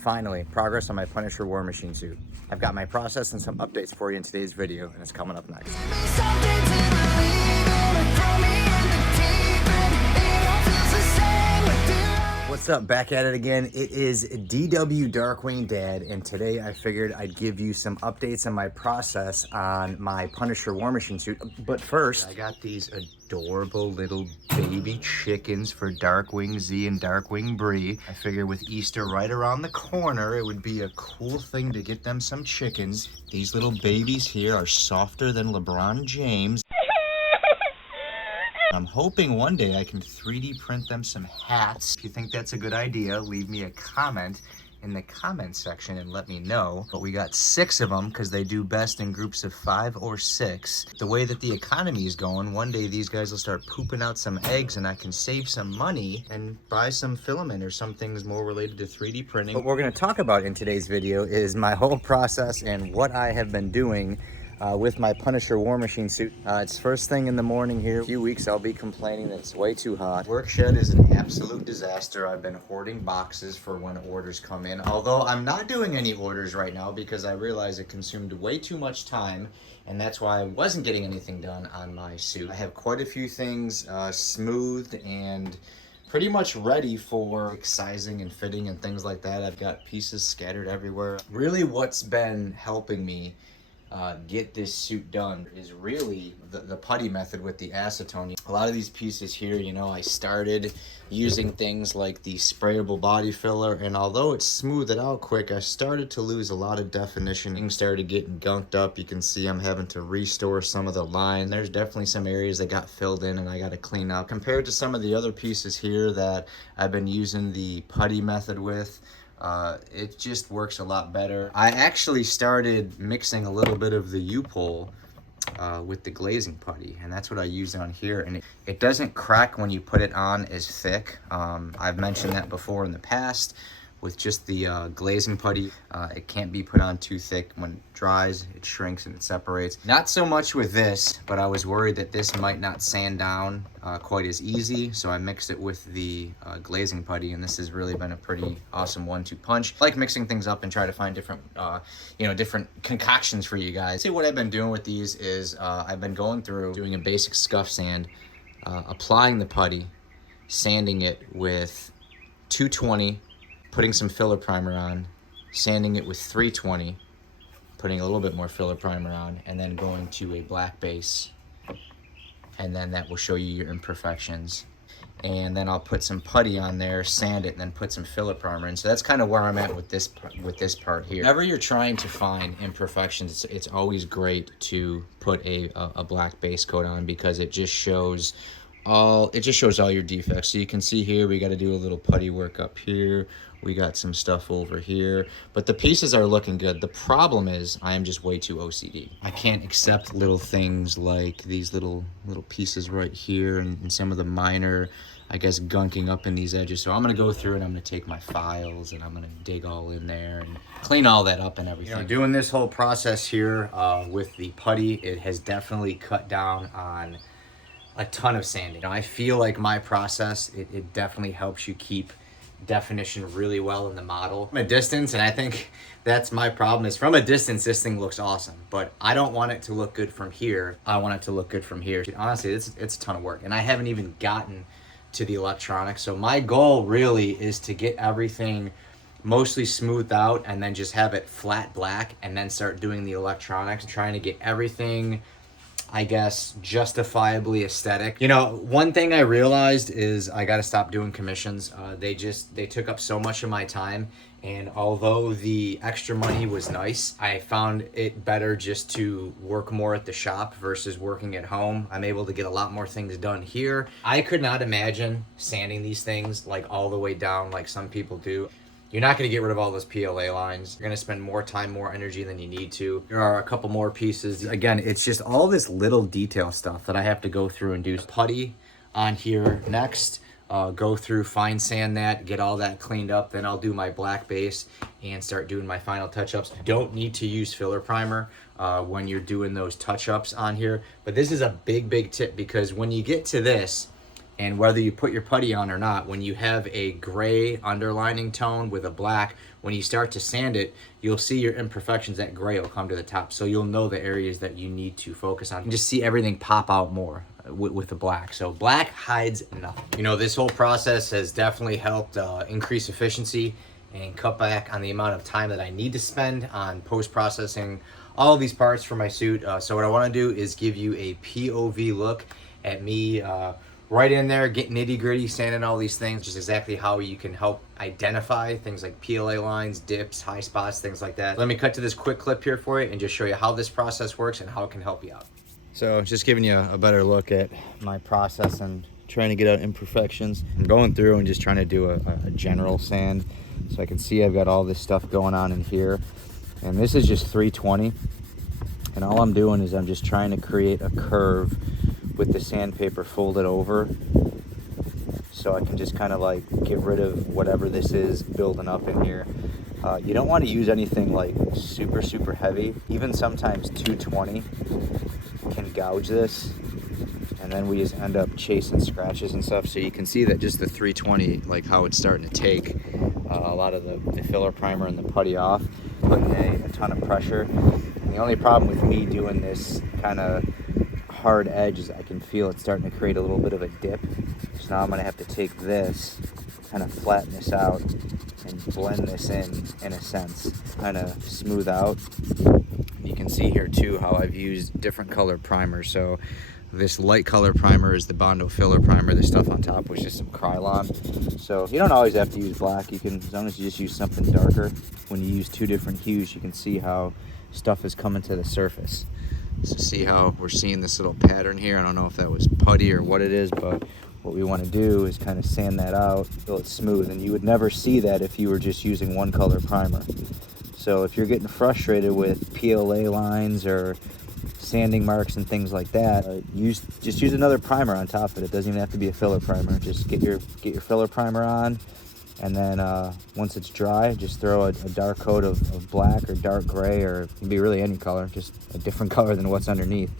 Finally, progress on my Punisher War Machine suit. I've got my process and some updates for you in today's video, and it's coming up next. What's up? Back at it again. It is DW Darkwing Dad, and today I figured I'd give you some updates on my process on my Punisher War Machine suit. But first, I got these adorable little baby chickens for Darkwing Z and Darkwing Bree. I figured with Easter right around the corner, it would be a cool thing to get them some chickens. These little babies here are softer than LeBron James. I'm hoping one day I can 3D print them some hats. If you think that's a good idea, leave me a comment in the comment section and let me know. But we got 6 of them because they do best in groups of 5 or 6. The way that the economy is going, one day these guys will start pooping out some eggs and I can save some money and buy some filament or some things more related to 3D printing. What we're going to talk about in today's video is my whole process and what I have been doing with my Punisher War Machine suit. It's first thing in the morning here. In a few weeks I'll be complaining that it's way too hot. Work shed is an absolute disaster. I've been hoarding boxes for when orders come in. Although I'm not doing any orders right now because I realized it consumed way too much time, and that's why I wasn't getting anything done on my suit. I have quite a few things smoothed and pretty much ready for sizing and fitting and things like that. I've got pieces scattered everywhere. Really what's been helping me get this suit done is really the putty method with the acetone. A lot of these pieces here, you know, I started using things like the sprayable body filler, and although it smoothed it out quick, I started to lose a lot of definition. Things started getting gunked up. You can see I'm having to restore some of the line. There's definitely some areas that got filled in and I got to clean up. Compared to some of the other pieces here that I've been using the putty method with, it just works a lot better. I actually started mixing a little bit of the Upol with the glazing putty, and that's what I use on here, and it doesn't crack when you put it on as thick. I've mentioned that before in the past. With just the glazing putty, it can't be put on too thick. When it dries, it shrinks and it separates. Not so much with this, but I was worried that this might not sand down quite as easy, so I mixed it with the glazing putty, and this has really been a pretty awesome 1-2 punch. I like mixing things up and try to find different, different concoctions for you guys. See, what I've been doing with these is I've been going through doing a basic scuff sand, applying the putty, sanding it with 220, putting some filler primer on, sanding it with 320, putting a little bit more filler primer on, and then going to a black base. And then that will show you your imperfections. And then I'll put some putty on there, sand it, and then put some filler primer in. So that's kind of where I'm at with this part here. Whenever you're trying to find imperfections, it's always great to put a black base coat on, because it just shows all your defects. So you can see here we got to do a little putty work up here. We got some stuff over here, but the pieces are looking good. The problem is I am just way too OCD. I can't accept little things like these little pieces right here and some of the minor, I guess, gunking up in these edges. So I'm gonna go through and I'm gonna take my files and I'm gonna dig all in there and clean all that up and everything. You know, doing this whole process here with the putty, it has definitely cut down on a ton of sanding. Now, I feel like my process, it definitely helps you keep definition really well in the model. From a distance, and I think that's my problem, is from a distance this thing looks awesome, but I don't want it to look good from here. I want it to look good from here. Honestly, it's a ton of work, and I haven't even gotten to the electronics. So my goal really is to get everything mostly smoothed out and then just have it flat black and then start doing the electronics, trying to get everything, I guess, justifiably aesthetic. You know, one thing I realized is I got to stop doing commissions. They took up so much of my time, and although the extra money was nice, I found it better just to work more at the shop versus working at home. I'm able to get a lot more things done here. I could not imagine sanding these things like all the way down like some people do. You're not going to get rid of all those PLA lines. You're going to spend more time, more energy than you need to. There are a couple more pieces. Again, it's just all this little detail stuff that I have to go through and do. Putty on here next. Go through, fine sand that, get all that cleaned up. Then I'll do my black base and start doing my final touch-ups. Don't need to use filler primer when you're doing those touch-ups on here. But this is a big, big tip, because when you get to this, And whether you put your putty on or not, when you have a gray underlining tone with a black, when you start to sand it, you'll see your imperfections. That gray will come to the top. So you'll know the areas that you need to focus on. And just see everything pop out more with the black. So black hides nothing. You know, this whole process has definitely helped increase efficiency and cut back on the amount of time that I need to spend on post-processing all of these parts for my suit. So what I want to do is give you a POV look at me right in there, getting nitty-gritty, sanding all these things, just exactly how you can help identify things like PLA lines, dips, high spots, things like that. Let me cut to this quick clip here for you and just show you how this process works and how it can help you out. So just giving you a better look at my process and trying to get out imperfections. I'm going through and just trying to do a general sand. So I can see I've got all this stuff going on in here. And this is just 320. And all I'm doing is I'm just trying to create a curve with the sandpaper folded over. So I can just kind of like get rid of whatever this is building up in here. You don't want to use anything like super, super heavy. Even sometimes 220 can gouge this. And then we just end up chasing scratches and stuff. So you can see that just the 320, like how it's starting to take a lot of the filler primer and the putty off, putting a ton of pressure. And the only problem with me doing this kind of hard edge is I can feel it starting to create a little bit of a dip. So now I'm gonna have to take this, kind of flatten this out and blend this in a sense, kind of smooth out. You can see here too how I've used different color primers. So this light color primer is the Bondo filler primer. The stuff on top was just some Krylon. So you don't always have to use black. You can, as long as you just use something darker. When you use two different hues, you can see how stuff is coming to the surface. So see how we're seeing this little pattern here. I don't know if that was putty or what it is, but what we want to do is kind of sand that out till it's smooth. And you would never see that if you were just using one color primer. So if you're getting frustrated with PLA lines or sanding marks and things like that, just use another primer on top of it. It doesn't even have to be a filler primer. Just get your filler primer on, and then once it's dry, just throw a dark coat of black or dark gray, or it can be really any color, just a different color than what's underneath.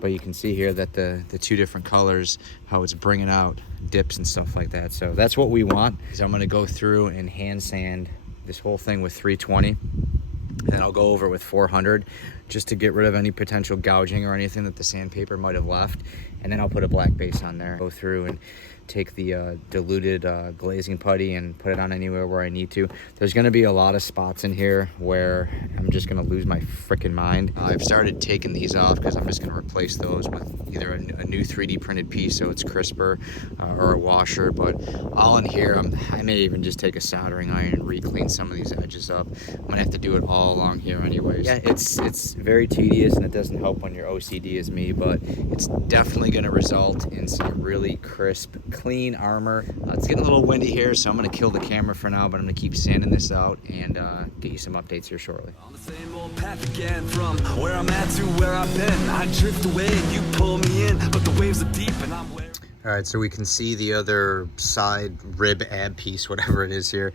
But you can see here that the two different colors, how it's bringing out dips and stuff like that. So that's what we want. Is I'm going to go through and hand sand this whole thing with 320, and then I'll go over with 400 just to get rid of any potential gouging or anything that the sandpaper might have left. And then I'll put a black base on there, go through and take the diluted glazing putty and put it on anywhere where I need to. There's going to be a lot of spots in here where I'm just going to lose my freaking mind. I've started taking these off because I'm just going to replace those with either a new 3D printed piece so it's crisper, or a washer. But all in here, I may even just take a soldering iron and re-clean some of these edges up. I'm going to have to do it all along here anyways. Yeah, it's very tedious and it doesn't help when you're OCD as me, but it's definitely going to result in some really crisp, clean armor. It's getting a little windy here, so I'm going to kill the camera for now, but I'm going to keep sanding this out and get you some updates here shortly. On the same old path again, from where I'm at to where I've been. I drift away and you pull me in, but the waves are deep and I'm where... All right, so we can see the other side rib ab piece, whatever it is here.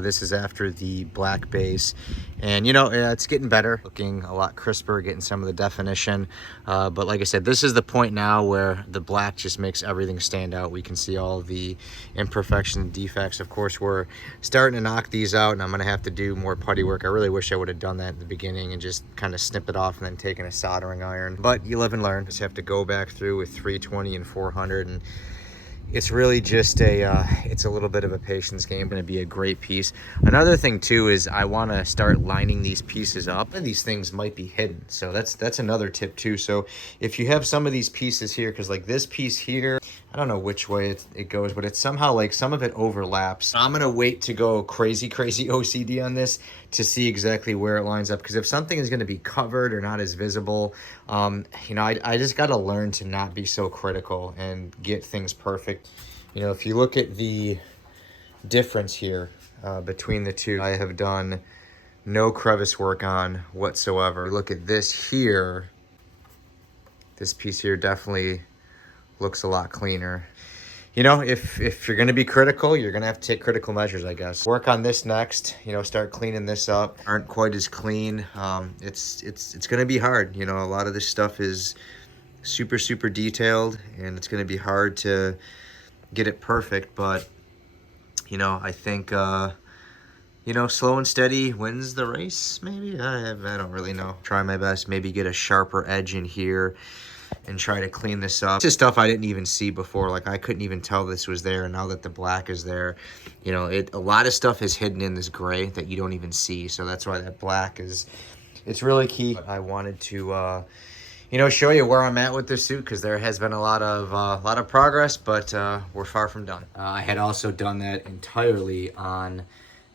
This is after the black base. And, you know, it's getting better, looking a lot crisper, getting some of the definition. But like I said, this is the point now where the black just makes everything stand out. We can see all the imperfections, defects. Of course, we're starting to knock these out, and I'm going to have to do more putty work. I really wish I would have done that at the beginning and just kind of snip it off and then taken a soldering iron. But you live and learn. Just have to go back through with 320 and 400, and it's really just it's a little bit of a patience game. Going to be a great piece. Another thing too is I want to start lining these pieces up, and these things might be hidden. So that's another tip too. So if you have some of these pieces here, because like this piece here, I don't know which way it goes, but it's somehow like some of it overlaps. I'm going to wait to go crazy OCD on this to see exactly where it lines up. Because if something is going to be covered or not as visible, you know, I just got to learn to not be so critical and get things perfect. You know, if you look at the difference here between the two, I have done no crevice work on whatsoever. Look at this here. This piece here definitely looks a lot cleaner. You know, if you're going to be critical, you're going to have to take critical measures, I guess. Work on this next, you know, start cleaning this up. Aren't quite as clean. It's going to be hard. You know, a lot of this stuff is super detailed, and it's going to be hard to get it perfect, but you know, I think you know, slow and steady wins the race, maybe? I don't really know. Try my best, maybe get a sharper edge in here and try to clean this up. This is stuff I didn't even see before. Like, I couldn't even tell this was there, and now that the black is there, you know, a lot of stuff is hidden in this gray that you don't even see, so that's why that black is, it's really key. I wanted to, you know, show you where I'm at with this suit, because there has been a lot of progress, but we're far from done. I had also done that entirely on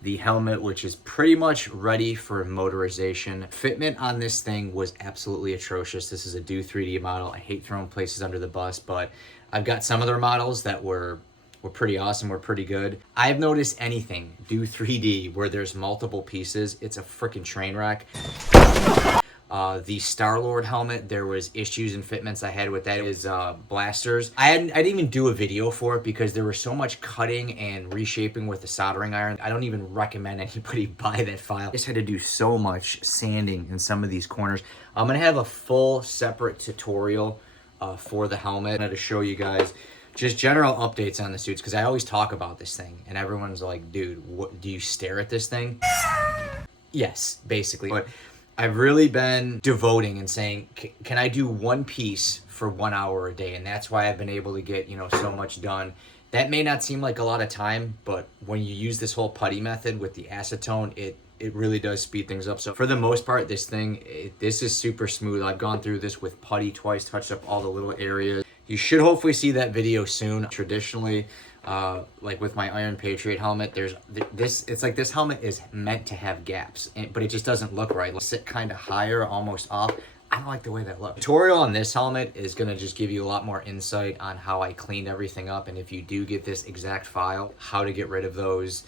the helmet, which is pretty much ready for motorization. Fitment on this thing was absolutely atrocious. This is a Do 3D model. I hate throwing places under the bus, but I've got some other models that were pretty awesome, were pretty good. I've noticed anything Do 3D where there's multiple pieces, it's a freaking train wreck. The Star-Lord helmet, there was issues and fitments I had with that. It was blasters. I didn't even do a video for it because there was so much cutting and reshaping with the soldering iron. I don't even recommend anybody buy that file. I just had to do so much sanding in some of these corners. I'm gonna have a full separate tutorial for the helmet. I'm gonna show you guys just general updates on the suits, because I always talk about this thing and everyone's like, dude, what, do you stare at this thing? Yes, basically. But I've really been devoting and saying, can I do one piece for 1 hour a day? And that's why I've been able to get, you know, so much done. That may not seem like a lot of time, but when you use this whole putty method with the acetone, it really does speed things up. So for the most part, this thing, this is super smooth. I've gone through this with putty twice, touched up all the little areas. You should hopefully see that video soon. Traditionally, like with my Iron Patriot helmet, there's this, it's like this helmet is meant to have gaps, but it just doesn't look right. Let's sit kind of higher, almost off. I don't like the way that looks. The tutorial on this helmet is gonna just give you a lot more insight on how I cleaned everything up, and if you do get this exact file, how to get rid of those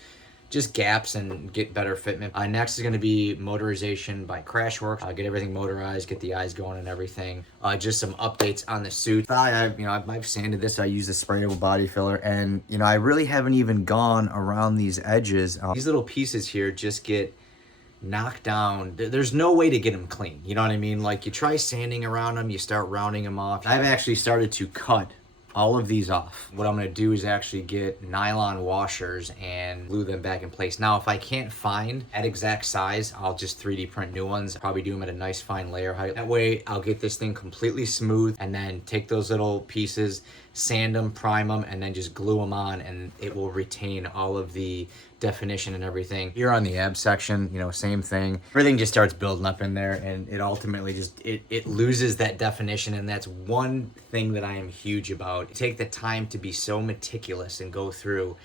just gaps and get better fitment. Next is going to be motorization by Crashworks. Get everything motorized, get the eyes going and everything. Just some updates on the suit. I've sanded this. I use a sprayable body filler, and you know, I really haven't even gone around these edges. These little pieces here just get knocked down. There's no way to get them clean. You know what I mean? Like, you try sanding around them, you start rounding them off. I've actually started to cut all of these off. What I'm gonna do is actually get nylon washers and glue them back in place. Now, if I can't find that exact size, I'll just 3D print new ones. Probably do them at a nice fine layer height. That way, I'll get this thing completely smooth, and then take those little pieces, sand them, prime them, and then just glue them on, and it will retain all of the definition and everything. Here on the ab section, you know, same thing. Everything just starts building up in there, and it ultimately just, it loses that definition, and that's one thing that I am huge about. Take the time to be so meticulous and go through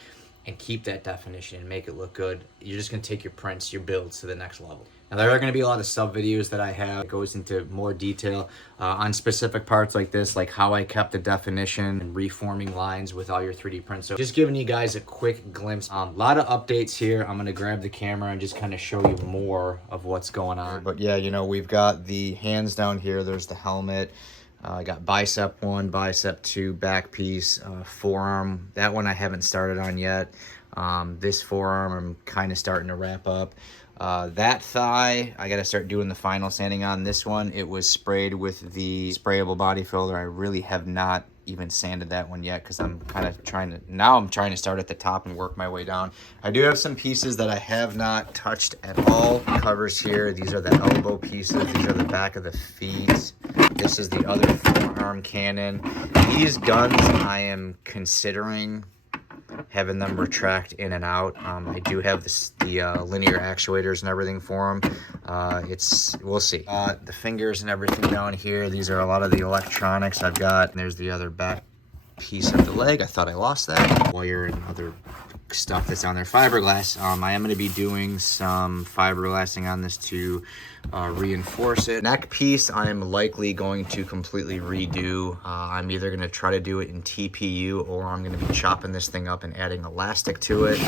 and keep that definition and make it look good. You're just gonna take your prints, your builds to the next level. Now, there are going to be a lot of sub videos that I have that goes into more detail on specific parts like this, like how I kept the definition and reforming lines with all your 3D prints. So just giving you guys a quick glimpse. A lot of updates here. I'm going to grab the camera and just kind of show you more of what's going on. But yeah, you know, we've got the hands down here. There's the helmet. I got bicep 1, bicep 2, back piece, forearm. That one I haven't started on yet. This forearm I'm kind of starting to wrap up. That thigh, I gotta start doing the final sanding on. This one, it was sprayed with the sprayable body filler. I really have not even sanded that one yet, because I'm kind of trying to start at the top and work my way down. I do have some pieces that I have not touched at all. Covers here, these are the elbow pieces, these are the back of the feet. This is the other forearm cannon. These guns I am considering having them retract in and out. I do have the linear actuators and everything for them. We'll see. The fingers and everything down here, these are a lot of the electronics I've got. And there's the other back piece of the leg. I thought I lost that. Wire and other stuff that's on there. Fiberglass. I am going to be doing some fiberglassing on this to reinforce it. Neck piece, I am likely going to completely redo. I'm either going to try to do it in TPU, or I'm going to be chopping this thing up and adding elastic to it.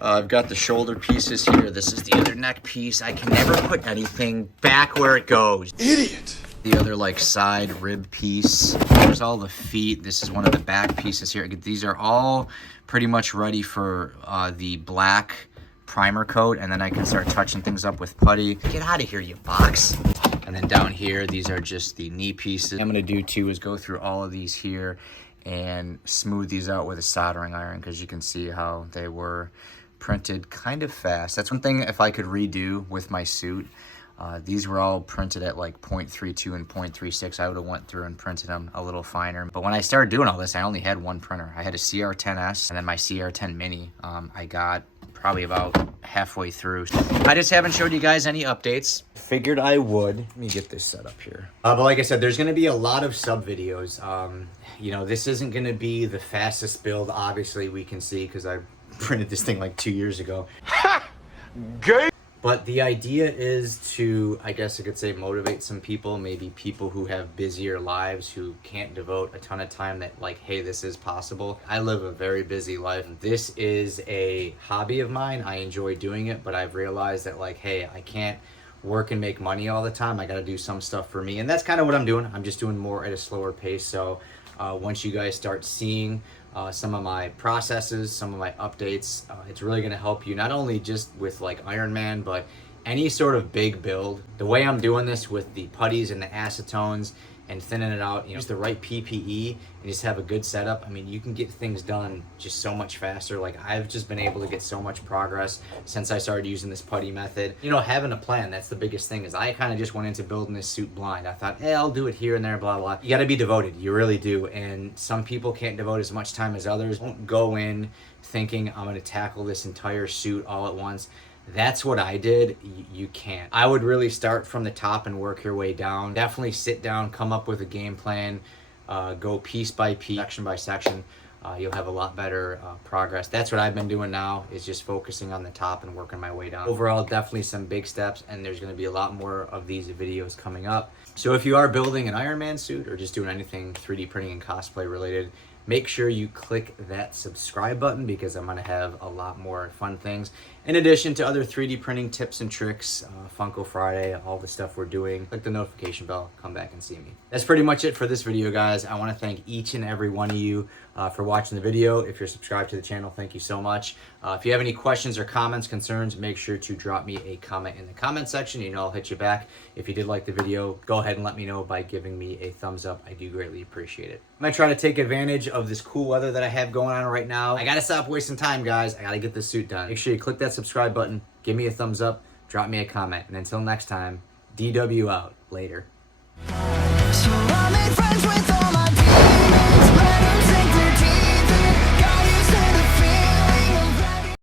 I've got the shoulder pieces here. This is the other neck piece. I can never put anything back where it goes. Idiot! The other like side rib piece. There's all the feet. This is one of the back pieces here. These are all pretty much ready for the black primer coat, and then I can start touching things up with putty. Get out of here, you box. And then down here, these are just the knee pieces. What I'm gonna do too is go through all of these here and smooth these out with a soldering iron, because you can see how they were printed kind of fast. That's one thing if I could redo with my suit. These were all printed at like 0.32 and 0.36. I would have went through and printed them a little finer. But when I started doing all this, I only had one printer. I had a CR10S and then my CR10 Mini. I got probably about halfway through. I just haven't showed you guys any updates. Figured I would. Let me get this set up here. But like I said, there's going to be a lot of sub videos. You know, this isn't going to be the fastest build, obviously, we can see, because I printed this thing like 2 years ago. Ha! Gay! But the idea is to, I guess I could say, motivate some people, maybe people who have busier lives, who can't devote a ton of time, that like, hey, this is possible. I live a very busy life. This is a hobby of mine. I enjoy doing it, but I've realized that like, hey, I can't work and make money all the time. I got to do some stuff for me. And that's kind of what I'm doing. I'm just doing more at a slower pace. So once you guys start seeing some of my processes, some of my updates, it's really going to help you not only just with like Iron Man, but any sort of big build. The way I'm doing this with the putties and the acetones and thinning it out, you know, use the right PPE and just have a good setup. I mean, you can get things done just so much faster. Like, I've just been able to get so much progress since I started using this putty method. You know, having a plan, that's the biggest thing. Is I kind of just went into building this suit blind. I thought, hey, I'll do it here and there, blah, blah. You got to be devoted. You really do. And some people can't devote as much time as others. Don't go in thinking I'm going to tackle this entire suit all at once. That's what I did. You can't. I would really start from the top and work your way down. Definitely sit down, come up with a game plan, go piece by piece, section by section. You'll have a lot better progress. That's what I've been doing now, is just focusing on the top and working my way down. Overall, definitely some big steps, and there's going to be a lot more of these videos coming up. So if you are building an Iron Man suit or just doing anything 3D printing and cosplay related, make sure you click that subscribe button, because I'm going to have a lot more fun things in addition to other 3D printing tips and tricks, Funko Friday, all the stuff we're doing. Click the notification bell, come back and see me. That's pretty much it for this video, guys. I want to thank each and every one of you for watching the video. If you're subscribed to the channel, thank you so much. If you have any questions or comments, concerns, make sure to drop me a comment in the comment section. You know, I'll hit you back. If you did like the video, go ahead and let me know by giving me a thumbs up. I do greatly appreciate it. I'm gonna try to take advantage of this cool weather that I have going on right now. I gotta stop wasting time, guys. I gotta get this suit done. Make sure you click that subscribe button, give me a thumbs up, drop me a comment, and until next time, DW out. Later. So I made friends with